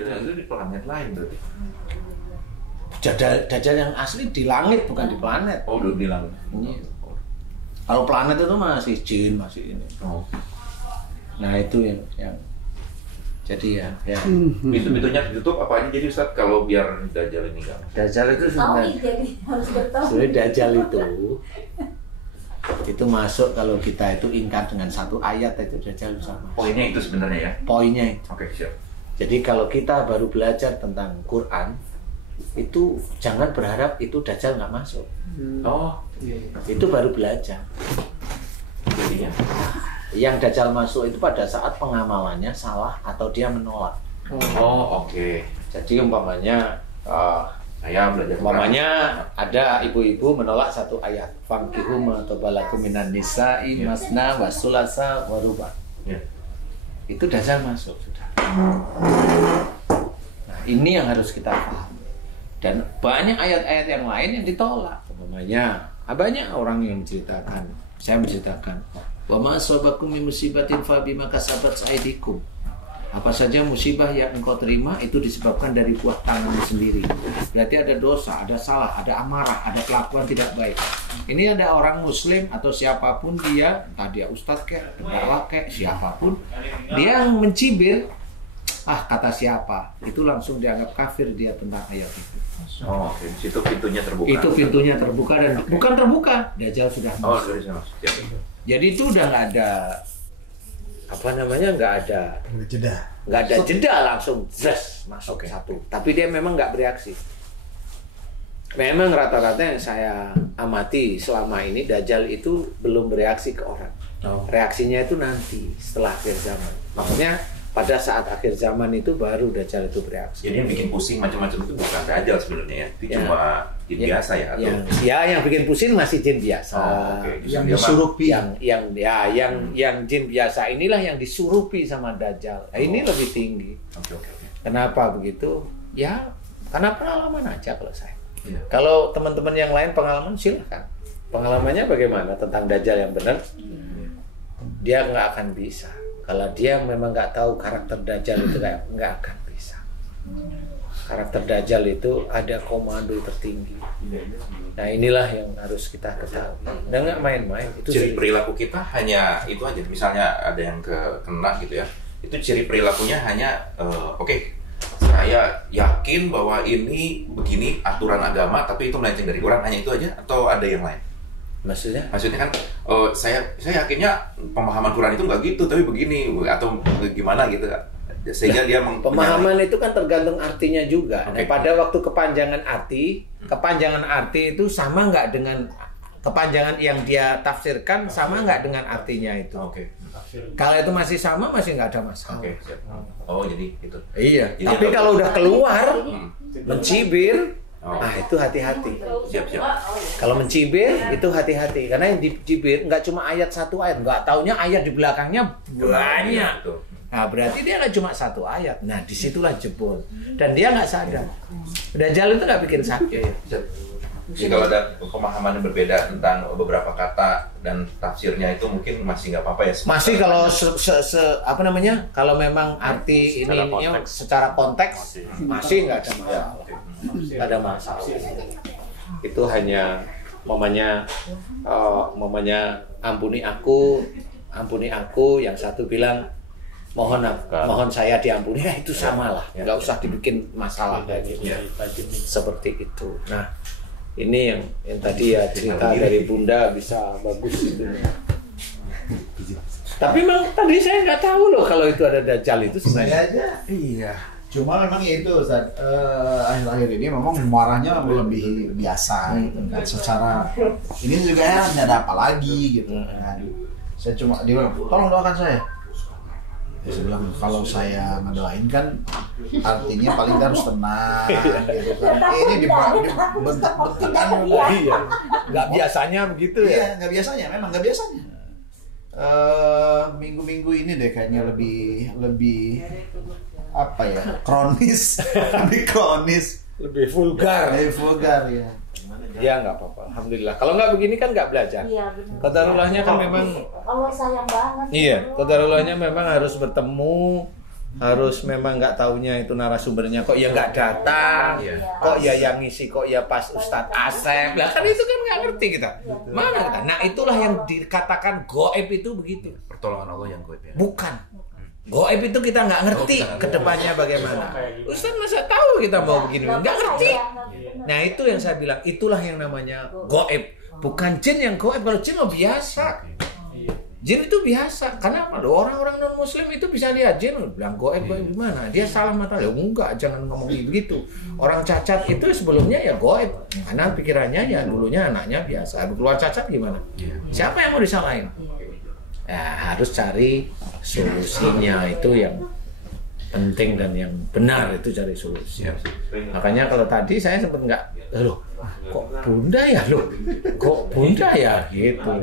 Dajjal itu di planet lain berarti. Dajjal yang asli di langit bukan di planet. Oh, udah di langit. Kalau planet itu masih jin, masih ini. Oh. Nah itu yang jadi ya. Pintu-pintunya ditutup apa aja jadi Ustaz kalau biar Dajjal ini enggak? Dajjal itu sebenarnya. Jadi harus bertahu. Sebenarnya Dajjal itu masuk kalau kita itu ingkar dengan satu ayat itu Dajjal sama. Poinnya itu sebenarnya ya. Poinnya itu. Oke, siap. Jadi kalau kita baru belajar tentang Quran itu jangan berharap itu Dajjal nggak masuk. Oh, Itu baru belajar. jadinya. Yang Dajjal masuk itu pada saat pengamalannya salah atau dia menolak. Oh, oke. Jadi umpamanya Saya belajar umpamanya ada ibu-ibu menolak satu ayat, fankihum atau balakum minan nisa'i masna wa sulasa wa ruba. Ya. Itu Dajjal masuk sudah. Nah, ini yang harus kita paham. Dan banyak ayat-ayat yang lain yang ditolak. Umpamanya banyak orang yang menceritakan, saya menceritakan, wa ma asabakum min musibatin fa bima kasabat aydikum. Apa saja musibah yang engkau terima itu disebabkan dari buah tanganmu sendiri. Berarti ada dosa, ada salah, ada amarah, ada kelakuan tidak baik. Ini ada orang muslim atau siapapun dia, entah dia ustadz kek, pendakwah kek, siapapun, dia yang mencibir, kata siapa, itu langsung dianggap kafir dia tentang ayat itu. Oh, oke. Situ pintunya terbuka. Itu pintunya terbuka dan bukan terbuka, Dajjal sudah masuk. Oh, dari sana. Siap. Jadi itu udah nggak ada nggak ada jeda langsung masuk satu. Tapi dia memang nggak bereaksi. Memang rata-rata yang saya amati selama ini Dajjal itu belum bereaksi ke orang. Reaksinya itu nanti setelah akhir zaman. Makanya pada saat akhir zaman itu baru Dajjal itu bereaksi. Jadi yang bikin pusing macam-macam itu bukan Dajjal sebenarnya ya. Itu cuma jin biasa ya atau yang bikin pusing masih jin biasa. Yang disurupi. Yang jin biasa inilah yang disurupi sama Dajjal. Nah, ini lebih tinggi. Oke. Kenapa begitu? Ya, karena pengalaman aja kalau saya. Iya. Kalau teman-teman yang lain pengalaman silahkan. Pengalamannya bagaimana tentang Dajjal yang benar? Dia nggak akan bisa. Kalau dia memang nggak tahu karakter Dajjal itu nggak akan bisa. Karakter Dajjal itu ada komando tertinggi. Nah inilah yang harus kita ketahui. Dan nggak main-main. Itu ciri perilaku kita hanya itu aja. Misalnya ada yang kena gitu ya. Itu ciri perilakunya hanya oke, saya yakin bahwa ini begini aturan agama, tapi itu melenceng dari Quran. Hanya itu aja atau ada yang lain? Maksudnya kan saya yakinnya pemahaman Quran itu nggak gitu, tapi begini atau gimana gitu. Sehingga dia pemahaman itu kan tergantung artinya juga. Okay. Nah, pada waktu kepanjangan arti itu sama nggak dengan kepanjangan yang dia tafsirkan, sama nggak dengan artinya itu. Oke. Kalau itu masih sama, masih nggak ada masalah. Oke. Oh, jadi itu. Iya. Jadi tapi kalau udah keluar mencibir, Oh. nah itu hati-hati. Siap. Kalau mencibir itu hati-hati, karena yang dicibir nggak cuma ayat satu ayat, nggak taunya ayat di belakangnya banyak. Nah berarti dia nggak cuma satu ayat. Nah disitulah jebol. Dan dia nggak sadar. Dajjal itu nggak bikin sakit. Jadi kalau ada pemahaman yang berbeda tentang beberapa kata dan tafsirnya itu mungkin masih nggak apa-apa ya? Masih kalau kalau memang arti ininya secara konteks masih nggak ada masalah. Nggak ada masalah. Itu hanya mamanya ampuni aku, yang satu bilang mohon saya diampuni. Nah, itu samalah, nggak usah dibikin masalah kayak gitu. Seperti itu. Nah, ini yang tadi ya cerita dari Bunda bisa bagus itu. Tapi memang tadi saya nggak tahu loh kalau itu ada Dajjal itu sebenarnya. Saya aja. Iya. Cuma memang itu akhir-akhir ini memang marahnya lebih biasa gitu kan. Secara ini juga heran ada apa lagi gitu kan. Saya cuma dia bilang, tolong doakan saya. Saya bilang kalau saya ngedoain kan artinya paling harus tenang gitu kan. Ini dibentak-bentakan juga. Iya. Nggak biasanya begitu ya? Iya, nggak biasanya, memang nggak biasanya. Minggu-minggu ini deh kayaknya lebih apa ya, kronis, Lebih vulgar ya. Ya nggak apa-apa, alhamdulillah. Kalau nggak begini kan nggak belajar. Iya, benar. Qadarulahnya kan memang Allah sayang banget. iya, qadarulahnya memang harus bertemu harus memang nggak taunya itu narasumbernya kok ya nggak datang, kok ya yang ngisi kok ya pas Ustadz Asep, lah kan itu kan nggak ngerti kita. Mana kita? Nah itulah yang dikatakan goib itu begitu. Pertolongan Allah yang goib ya. Bukan. Goib itu kita nggak ngerti kedepannya bagaimana. Ustadz masa tahu kita mau begini? Nggak ngerti. Nah itu yang saya bilang, itulah yang namanya goib. Bukan jin yang goib. Kalau jin mah biasa. Jin itu biasa, karena apa? Orang-orang non-muslim itu bisa lihat jin, bilang goib gimana? Dia salah mata, ya enggak, jangan ngomong begitu. Orang cacat itu sebelumnya ya goib, karena pikirannya ya dulunya anaknya biasa, keluar cacat gimana? Siapa yang mau disalahin? Ya harus cari solusinya, itu yang penting dan yang benar, itu cari solusi. Makanya kalau tadi saya sempat enggak, loh kok bunda ya, loh kok bunda ya gitu.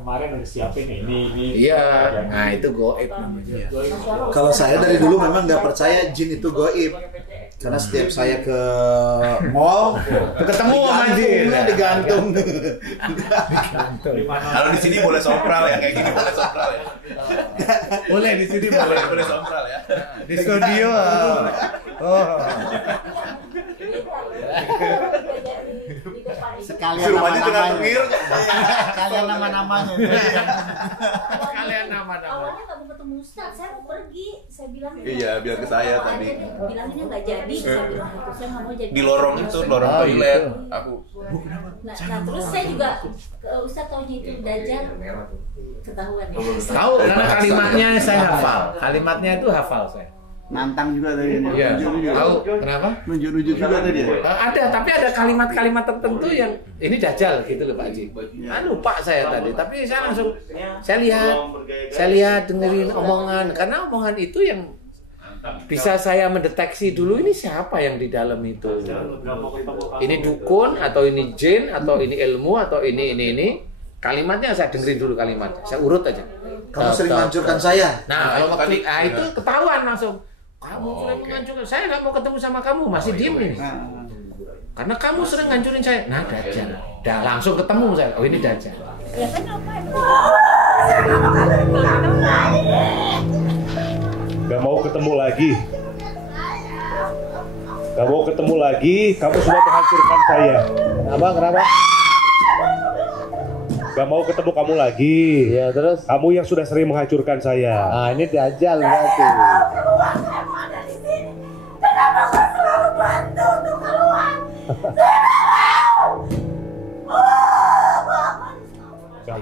Kemarin udah siapin ini. Iya, nah itu goib namanya. Kalau saya dari dulu memang nggak percaya jin itu goib, karena setiap saya ke mall ketemu sama jin, digantung. Kalau di sini boleh sompral ya, kayak gini boleh sompral ya. Boleh di sini boleh sompral ya. di studio. Oh. Sekalian Rumahnya dengan nama-namanya. tengir. Sekalian nama-namanya. Kalian nama-nama. Awalnya nggak mau ketemu Ustaz, saya mau pergi. Saya bilang Iya, bilang ke saya tadi. Bilangnya nggak jadi, saya bilang itu saya nggak mau jadi. Di lorong itu, lorong Oh, toilet. gitu. Aku Nah, terus saya juga Ustaz taunya itu Dajjal ketahuan ya. Tahu karena kalimatnya saya hafal. Kalimatnya itu hafal saya. Nantang juga tadi. Iya. Tahu kenapa? Nunjuk-nunjuk juga tadi. Ada, tapi ada kalimat-kalimat tertentu yang ini Dajjal gitu loh Pak Haji. Lupa saya tadi, tapi saya langsung saya lihat dengerin omongan, karena omongan itu yang bisa saya mendeteksi dulu ini siapa yang di dalam itu. Ini dukun atau ini jin atau ini ilmu atau ini. Kalimatnya saya dengerin dulu kalimat. Saya urut aja. Kamu sering menghancurkan saya. Nah, kalau waktu tadi, itu ketahuan langsung. Kamu sering menghancurkan. Saya nggak mau ketemu sama kamu, masih diem ini. Karena kamu sering ngancurin saya. Nah, Dajjal. Dah langsung ketemu saya. Oh, ini Dajjal. Ya kan apa? Gak mau ketemu lagi. Gak mau ketemu lagi. Kamu sudah menghancurkan saya. Kenapa? Gak mau ketemu kamu lagi. Ya, terus? Kamu yang sudah sering menghancurkan saya. Nah, ini Dajjal berarti. Kenapa kau selalu bantu untuk keluar?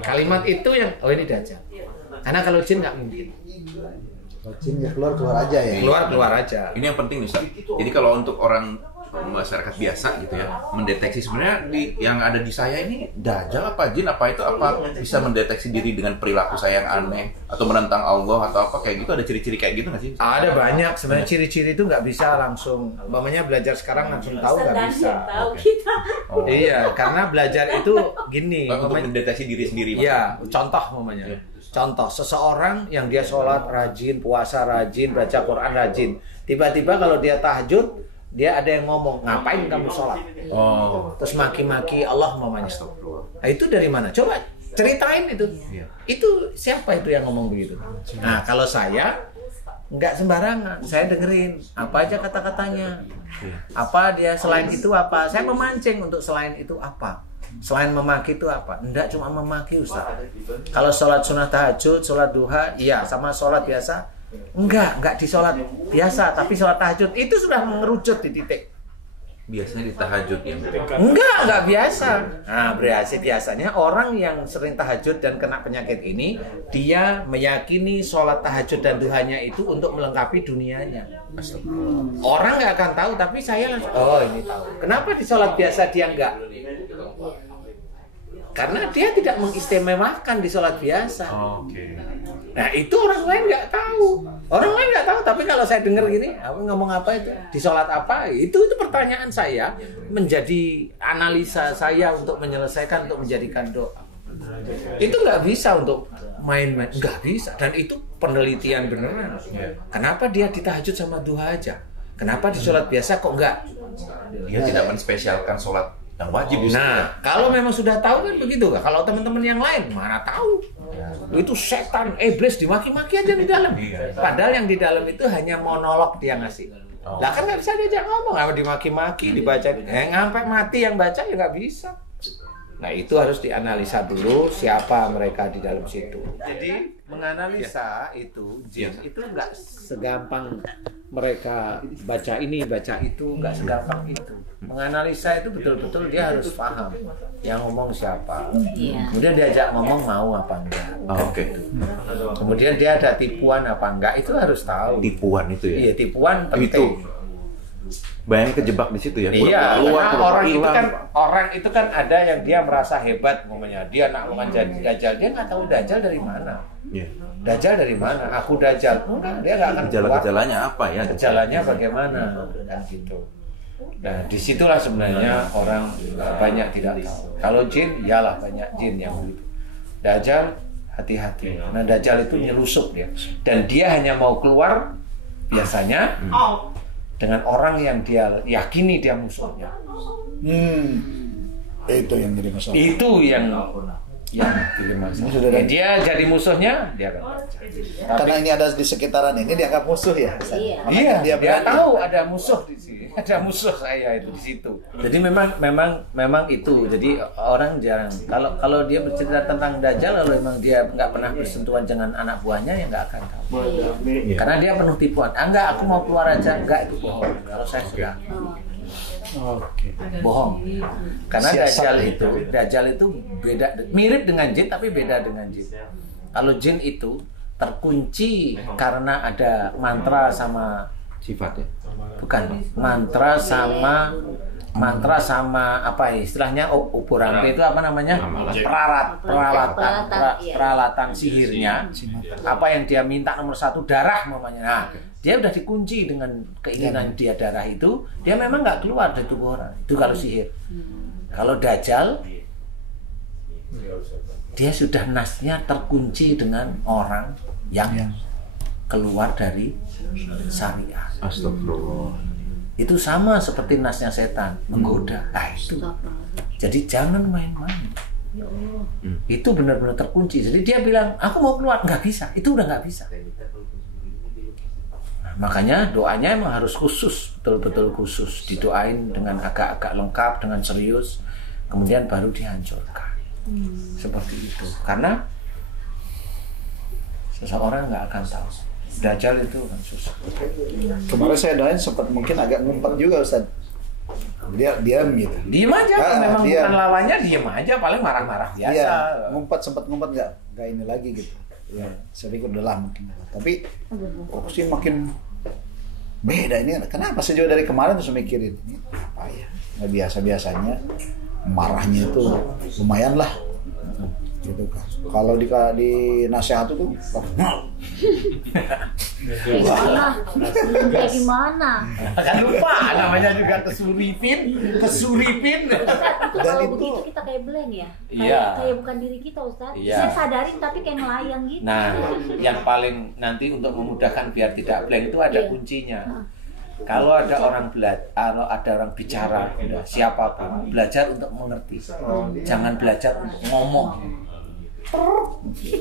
Kalimat itu yang, oh ini Dajjal. Karena kalau jin nggak mungkin. Jin ya keluar aja ya. Keluar aja. ini yang penting nih, Ustaz. Jadi kalau untuk orang masyarakat biasa gitu ya, mendeteksi sebenarnya yang ada di saya ini Dajjal apa jin apa itu, apa bisa mendeteksi diri dengan perilaku saya yang aneh atau menentang Allah atau apa kayak gitu, ada ciri-ciri kayak gitu nggak sih? Ada banyak sebenarnya ciri-ciri itu nggak bisa langsung. Umpamanya belajar sekarang langsung tahu nggak bisa. Tahu kita. Oh. Iya, karena belajar itu gini. Untuk umpamanya- mendeteksi diri sendiri. Iya, contoh umpamanya. Contoh seseorang yang dia sholat rajin, puasa rajin, baca Quran rajin. Tiba-tiba kalau dia tahajud, dia ada yang ngomong, ngapain kamu sholat? Oh. Terus maki-maki Allah umpamanya. Nah, itu dari mana? Coba ceritain itu. Itu siapa itu yang ngomong begitu? Nah, kalau saya nggak sembarangan, saya dengerin apa aja kata-katanya. Apa dia selain itu apa? Saya memancing untuk selain itu apa? Selain memaki itu apa? Enggak cuma memaki, Ustaz. Kalau sholat sunnah tahajud, sholat duha, iya, sama sholat biasa. Enggak di sholat biasa, tapi sholat tahajud itu sudah mengerucut di titik. Biasanya di tahajud ya. Enggak biasa. Nah, biasanya orang yang sering tahajud dan kena penyakit ini, dia meyakini sholat tahajud dan duhanya itu untuk melengkapi dunianya. Orang nggak akan tahu, tapi saya langsung, oh ini tahu. Kenapa di sholat biasa dia enggak? Karena dia tidak mengistimewakan di sholat biasa. Oke. Nah itu orang lain nggak tahu. Orang lain nggak tahu, tapi kalau saya dengar gini, aku ngomong apa itu? Di sholat apa? Itu pertanyaan saya, menjadi analisa saya untuk menyelesaikan, untuk menjadikan doa. Itu nggak bisa untuk main-main, nggak bisa. Dan itu penelitian beneran. Kenapa dia di tahajud sama duha aja? Kenapa di sholat biasa kok enggak? Dia tidak menspesialkan sholat Yang wajib Ustaz. Nah, kalau memang sudah tahu kan begitu. Kalau teman-teman yang lain mana tahu? Itu setan, iblis dimaki-maki aja di dalam. Padahal yang di dalam itu hanya monolog dia ngasih. Lah kan nggak bisa diajak ngomong, apa dimaki-maki, dibaca. Sampai mati yang baca ya nggak bisa. Nah itu harus dianalisa dulu siapa mereka di dalam situ. Jadi menganalisa itu jin itu nggak segampang mereka baca ini baca itu, nggak segampang itu. Menganalisa itu betul-betul dia harus paham yang ngomong siapa. Kemudian diajak ngomong mau apa enggak. Oke. Kemudian dia ada tipuan apa enggak itu harus tahu. Tipuan itu ya. Iya tipuan penting. Bayang kejebak di situ ya. Iya, orang itu kan ada yang dia merasa hebat, umpamanya dia nak mengajar Dajjal, dia nggak tahu Dajjal dari mana. Iya. Dajjal dari mana? Aku Dajjal. Enggak, dia nggak akan keluar. Gejala-gejalanya apa ya? Gejalanya bagaimana? Dan gitu. Nah, disitulah sebenarnya orang banyak tidak tahu. Kalau jin, iyalah banyak jin yang begitu. Dajjal, hati-hati. Karena Dajjal itu nyelusup dia. Dan dia hanya mau keluar biasanya dengan orang yang dia yakini dia musuhnya. Itu yang jadi masalah. Itu yang jadi masalah. Ya, dia jadi musuhnya, dia akan baca. Karena ini ada di sekitaran ini dianggap musuh ya. Iya, dia berani. tahu ada musuh di sini. Ada musuh saya itu di situ. Jadi memang itu. Jadi orang jarang. Kalau dia bercerita tentang Dajjal lalu memang dia nggak pernah bersentuhan dengan anak buahnya, ya nggak akan tahu. Karena dia penuh tipuan. Enggak, aku mau keluar aja. Enggak, itu bohong. Kalau saya sudah bohong. Karena Dajjal itu beda, mirip dengan jin tapi beda dengan jin. Kalau jin itu terkunci karena ada mantra sama Sifatnya. bukan mantra sama apa ya istilahnya uburampe itu apa namanya peralatan sihirnya apa yang dia minta nomor 1 darah namanya. Nah, dia udah dikunci dengan keinginan dia darah itu, dia memang nggak keluar dari tubuh orang itu kalau sihir. Kalau Dajjal dia sudah nasnya terkunci dengan orang yang keluar dari syariat. Astagfirullah. Itu sama seperti nasnya setan menggoda. Nah, itu. Jadi jangan main-main. Itu benar-benar terkunci. Jadi dia bilang, aku mau keluar, nggak bisa. Itu udah nggak bisa. Nah, makanya doanya emang harus khusus, betul-betul khusus. Didoain dengan agak-agak lengkap, dengan serius. Kemudian baru dihancurkan. Seperti itu. Karena seseorang nggak akan tahu. Dajjal itu kan susah. Kemarin saya doain sempat mungkin agak ngumpet juga Ustaz. Dia diam gitu. Diem aja, memang diam. bukan lawannya, diem aja, paling marah-marah biasa. Iya, sempat ngumpet nggak ini lagi gitu. Ya, saya pikir udah lama mungkin. Tapi sih makin beda ini. Kenapa sejauh dari kemarin terus mikirin ini apa ya? Nggak biasa-biasanya marahnya itu lumayan lah. Gitu kan. Kalau di nasihat itu kayak gimana? Kan lupa namanya juga kesuripin. Itu kalau itu- begitu kita kayak blank ya. Iya. Kayak bukan diri kita Ustaz. Iya. Saya sadarin tapi kayak melayang gitu. Nah, yang paling nanti untuk memudahkan biar tidak blank itu ada Iya. kuncinya. Kalau ada orang bicara, siapapun belajar untuk mengerti. Jangan belajar untuk ngomong.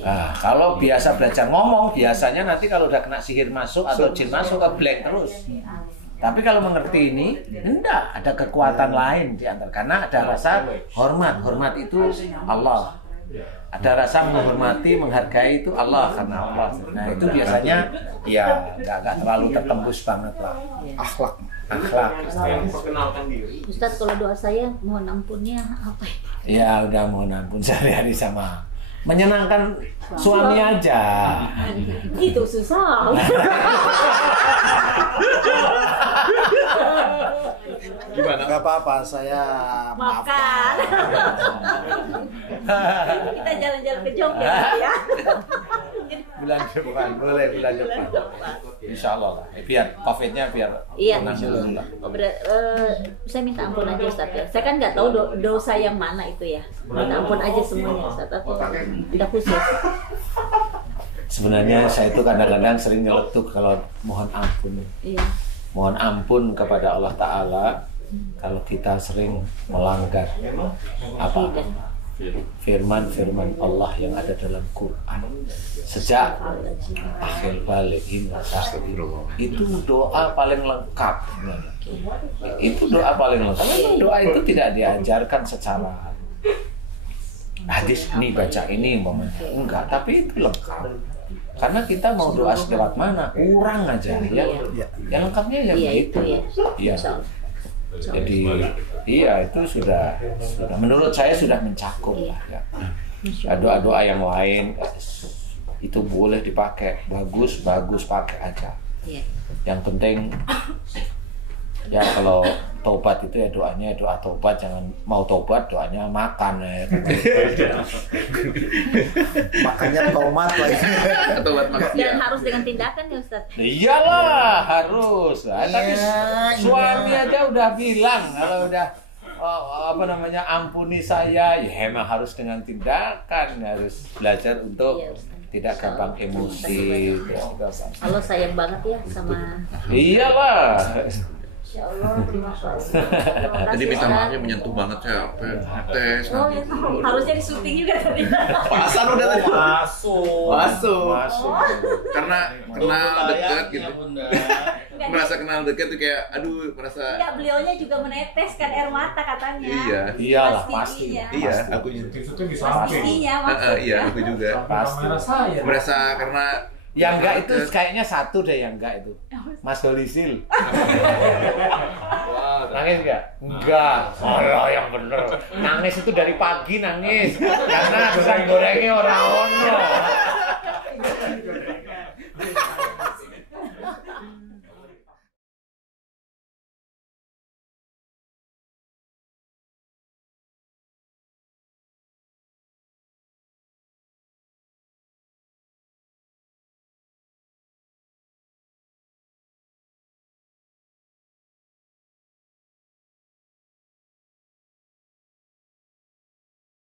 Nah, kalau biasa belajar ngomong, biasanya nanti kalau udah kena sihir masuk atau jin masuk ke blank terus. Tapi kalau mengerti ini, enggak ada kekuatan lain di antara, karena ada rasa hormat. Hormat itu Allah. Ada rasa menghormati, menghargai itu Allah karena Allah. Nah, itu biasanya ya enggak terlalu tertembus banget lah. akhlak. Ustaz, kalau doa saya mohon ampunnya apa ya? Ya udah mohon ampun sehari-hari sama menyenangkan suami aja. Itu susah. Gimana? Nggak apa-apa, saya Makan. Kita jalan-jalan ke Jogja ya. Bulan depan, boleh bulan depan. Insya Allah lah. Biar COVID-nya biar Iya. tenang dulu lah. Saya minta ampun aja Ustaz ya. Saya kan nggak tahu dosa yang mana itu ya. Minta ampun aja semuanya Ustaz. Tapi tidak khusus. Sebenarnya saya itu kadang-kadang sering nyeletuk kalau mohon ampun. Iya. Mohon ampun kepada Allah Ta'ala kalau kita sering melanggar apa firman Allah yang ada dalam Quran sejak akhir balik hingga akhir itu doa paling lengkap. Itu doa paling lengkap. Memang doa itu tidak diajarkan secara hadis ini baca ini umpamanya, enggak, tapi itu lengkap. Karena kita mau doa lewat mana, kurang aja ya. Yang lengkapnya yang begitu. Iya. Jadi itu sudah menurut saya sudah mencakup lah ya. Doa-doa yang lain itu boleh dipakai, bagus pakai aja. Yang penting ya kalau tobat itu ya doanya doa tobat, jangan mau tobat doanya makan ya. Makanya tomat lagi. Tobat maksiat. Dan harus dengan tindakan ya Ustaz. Iyalah harus. Tapi suami aja udah bilang kalau udah ampuni saya, ya emang harus dengan tindakan, harus belajar untuk tidak gampang emosi. Kalau sayang banget ya sama. Iyalah. Insya Allah, terima kasih. Jadi minta maafnya menyentuh banget ya, tes. Oh ya, harusnya di syuting juga tadi. Pasan udah tadi. Masuk. Karena kenal dekat gitu. Merasa kenal dekat tuh kayak, aduh, merasa. Enggak, beliaunya juga meneteskan air mata katanya. Iya. Iyalah pasti. Iya, aku juga. Pastinya maksudnya. Iya, aku juga. Pasti. Merasa karena Yang enggak itu kayaknya satu deh yang enggak itu. Mas Dolisil. Nangis enggak? Enggak. Oh yang bener. Nangis itu dari pagi nangis. Karena goreng-gorengnya orang ono.